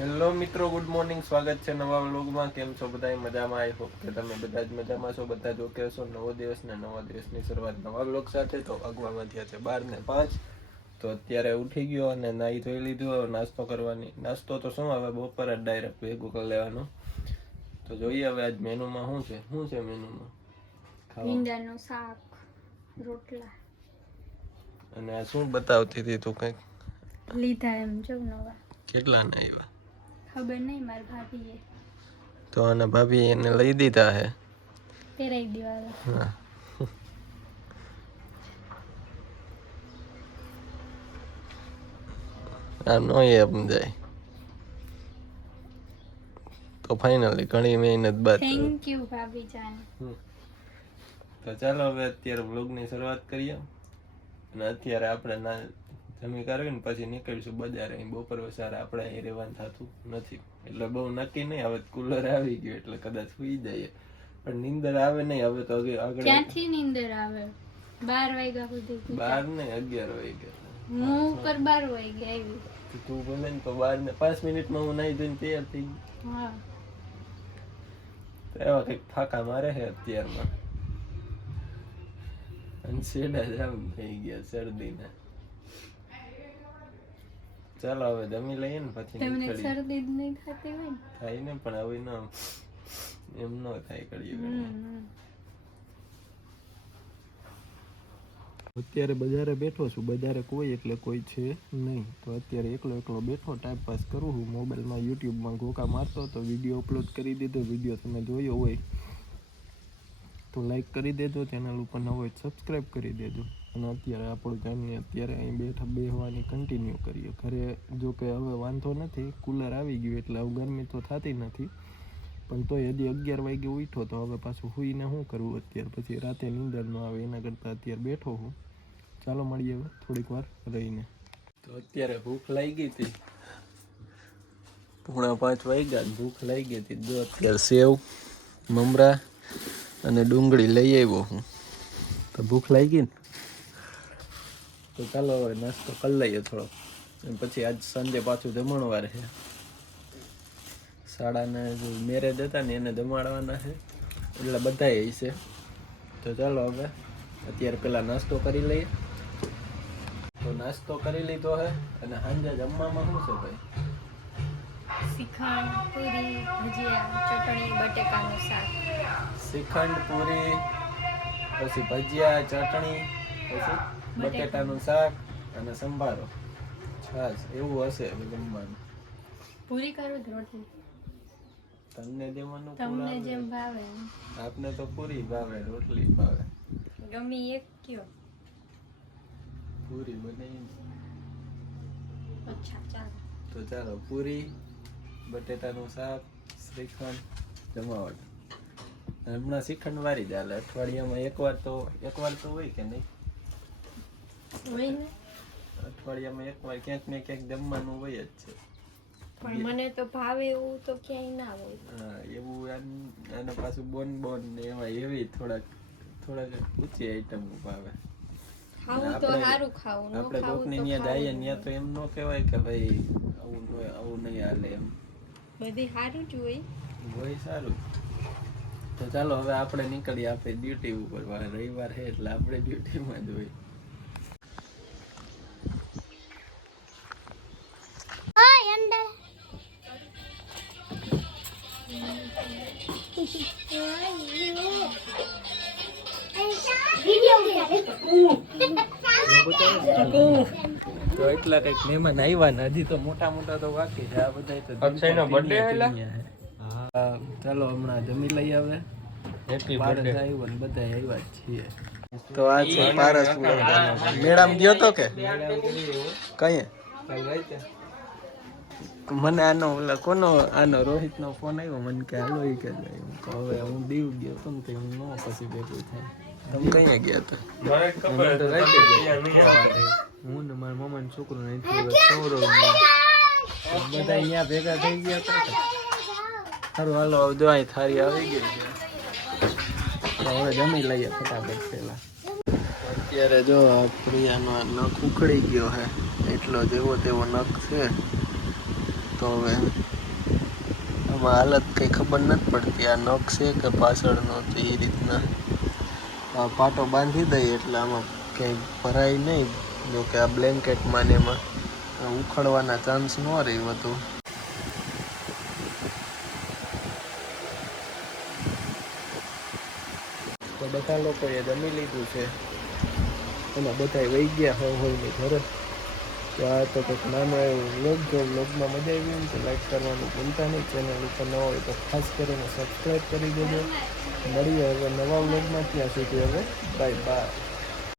Hello મિત્રો good morning સ્વાગત છે નવા વ્લોગમાં. કેમ છો બધા મજામાં? આઈ હોપ કે તમે બધા જ મજામાં છો. બધા જ ઓકે છો નવો દિવસ ને નવા દિવસની શરૂઆત નવા વ્લોગ સાથે. તો અગવામાં થયા છે બાર ને પાંચ. તો અત્યારે ઉઠી ગયો અને નાહી ધોઈ લીધું. હવે નાસ્તો કરવાની. નાસ્તો તો શું હવે? બપોર જ ડાયરેક્ટ ભેગું કરી લેવાનું. તો જોઈએ હવે આજ મેનુમાં શું છે? શું છે મેનુમાં? ભીંડાનું શાક રોટલા. અને આ શું બતાવતી હતી તું કંઈક? લીધા એમ જો નવા. કેટલા ને આવ્યા? ખબર નહીં માર ભાભીએ. તો આના ભાભી એને લઈ દીધા હે? પહેરાઈ દેવાલા હા. આમ નો એ સમજાય. તો ફાઇનલી ઘણી મહેનત બાદ થેન્ક યુ ભાભી જાન તો ચાલો હવે અત્યારે વ્લોગની શરૂઆત કરીએ. અને અત્યારે આપણે ના જમી કરવી ને પછી નીકળીશું બજારે. અહીં બપોર વસારે આપણે અહીં રહેવાનું થતું નથી. એટલે બહુ નક્કી નહીં. હવે કુલર આવી ગયું એટલે કદાચ સુઈ જઈએ. પણ નીંદર આવે નહીં. હવે તો આગળ ક્યાંથી નીંદર આવે? બાર વાગ્યા સુધી બાર ને અગિયાર વાગ્યા. હું ઉપર બાર વાગ્યા આવી. તું બોલે ને તો બાર ને પાંચ મિનિટમાં હું નાઈ ધોઈને તૈયાર થઈ ગઈ હા. તો એવા કંઈક ફાકા મારે છે અત્યારમાં. અને શેડા જામ થઈ ગયા શરદીના. ચાલો હવે જમી લઈએ ને પછી તમને શરદી જ નહીં થતી હોય થાય ને પણ હવે ના. એમ ન થાય કરીએ અત્યારે બજારે બેઠો છું. બજારે કોઈ એટલે કોઈ છે નહીં. તો અત્યારે એકલો એકલો બેઠો ટાઈમ પાસ કરું છું. મોબાઈલમાં યુટ્યુબમાં ગોકા મારતો તો વીડિયો અપલોડ કરી દીધો. વીડિયો તમે જોયો હોય તો લાઈક કરી દેજો. ચેનલ ઉપર ન હોય સબસ્ક્રાઈબ કરી દેજો. અને અત્યારે આપણું ઘરની અત્યારે અહીં બેઠા બેહવાની કન્ટિન્યુ કરીએ. ઘરે જો કે હવે વાંધો નથી કુલર આવી ગયું એટલે હવે ગરમી તો થતી નથી. પણ તોય હજી અગિયાર વાગે ઉઠો તો હવે પાછું હુઈને શું કરવું અત્યારે? પછી રાતે નીંદર ન આવે, એના કરતાં અત્યારે બેઠો હું. ચાલો મળીએ હવે થોડીક વાર રહીને. તો અત્યારે ભૂખ લાગી ગઈ હતી. પોણા પાંચ વાગ્યા ભૂખ લાગી ગઈ હતી. જો અત્યારે સેવ, મમરા અને ડુંગળી લઈ આવ્યો હું. તો ભૂખ લાગી ને? તો ચાલો હવે નાસ્તો કરી લઈએ થોડો. અને પછી આજ સાંજે પાછું જમણવાર છે. શાળાને જે મેરેજ હતા ને એને જમાડવાના છે. એટલે બધા એ છે. તો ચાલો હવે અત્યારે પેલા નાસ્તો કરી લઈએ. તો નાસ્તો કરી લીધો છે અને સાંજે જમવામાં શું છે ભાઈ? શ્રીખંડ પૂરી ભજીયા ચટણી બટેકાનું શાક. શ્રીખંડ પૂરી પછી ભજીયા ચટણી પછી? બટેટાનું શાક અને સંભારો. છાશ એવું હશે જમવાનું. પૂરી કરું રોટલી. તમને જેવાનું તમને જેમ ભાવે આપને તો પૂરી ભાવે રોટલી ભાવે. ગમી એક કયો. પૂરી બનાવી અચ્છા ચાલો. તો ચાલો પૂરી બટેટાનું શાક શ્રીખંડ જમાવટ હમણાં શ્રીખંડ વારી જ હાલે. અઠવાડિયામાં એકવાર તો એકવાર તો હોય કે નહીં? અઠવાડિયામાં એકવાર ક્યાંક ને ક્યાંક જમવાનું હોય જ છે. પણ મને તો ભાવે એવું તો ક્યાંય ના હોય. હા એવું આમ- આને પાછું બોન બોન ને એમાં એવી થોડાક થોડાક ઊંચી આઈટમ ભાવે. ખાવું તો સારું ખાવું આપણે કોકની ત્યાં જઈએ ત્યાં તો એમ ન કહેવાય કે ભાઈ આવું આવું નહીં હાલે એમ. બધી સારું જ હોય. હોય સારું. તો ચાલો હવે આપણે નીકળીએ આપણે ડ્યુટી ઉપર. રવિવાર છે એટલે આપણે ડ્યુટીમાં જ હોય. તો એટલા કંઈક મહેમાન આવ્યા ને હજી તો મોટા મોટા તો બાકી છે. આ બધા તો અક્ષયનો. હા ચાલો હમણાં જમી લઈ આવે હેપી પારસ આવ્યો ને બધા આવ્યા છીએ. તો આ છે પારસ મેળામાં ગયો તો કે? કઈ? મને આનો ઓલા કોનો આનો રોહિત નો ફોન આવ્યો? મને કે હાલો એ કે હવે હું દીવ ગયો તો ને હું નો પછી ભેગું થાય. તમે કઈ ગયા હતા. હું ને મારા મામા ને છોકરો ને સૌરવ બધા અહીંયા ભેગા થઈ ગયા હતા. સારું હાલો હવે દવાઈ થારી આવી ગઈ છે. હવે જમી લઈએ ફટાફટ પેલા અત્યારે જો પ્રિયાનો નખ ઉખડી ગયો હે એટલો જેવો તેવો નખ છે. તો હવે આમાં હાલત કંઈ ખબર નથી પડતી. આ નખ છે કે પાછળનો તો એ રીતના આ પાટો બાંધી દઈએ એટલે આમાં ક્યાંય ભરાય નહીં. જો કે આ બ્લેન્કેટમાં ને એમાં ઉખડવાના ચાન્સ ન રહે વધુ તો. બધા લોકોએ જમી લીધું છે. અને બધા વહી ગયા હોય હોય ને ઘરે. તો આ તો કંઈક નાનો એવો વ્લોગ જો વ્લોગમાં મજા આવી હોય તો લાઈક કરવાનું ભૂલતા નહીં. ચેનલ ઉપર ન હોય તો ખાસ કરીને સબસ્ક્રાઈબ કરી દેજો. મળીએ હવે નવા વ્લોગમાં ત્યાં સુધી હવે બાય બાય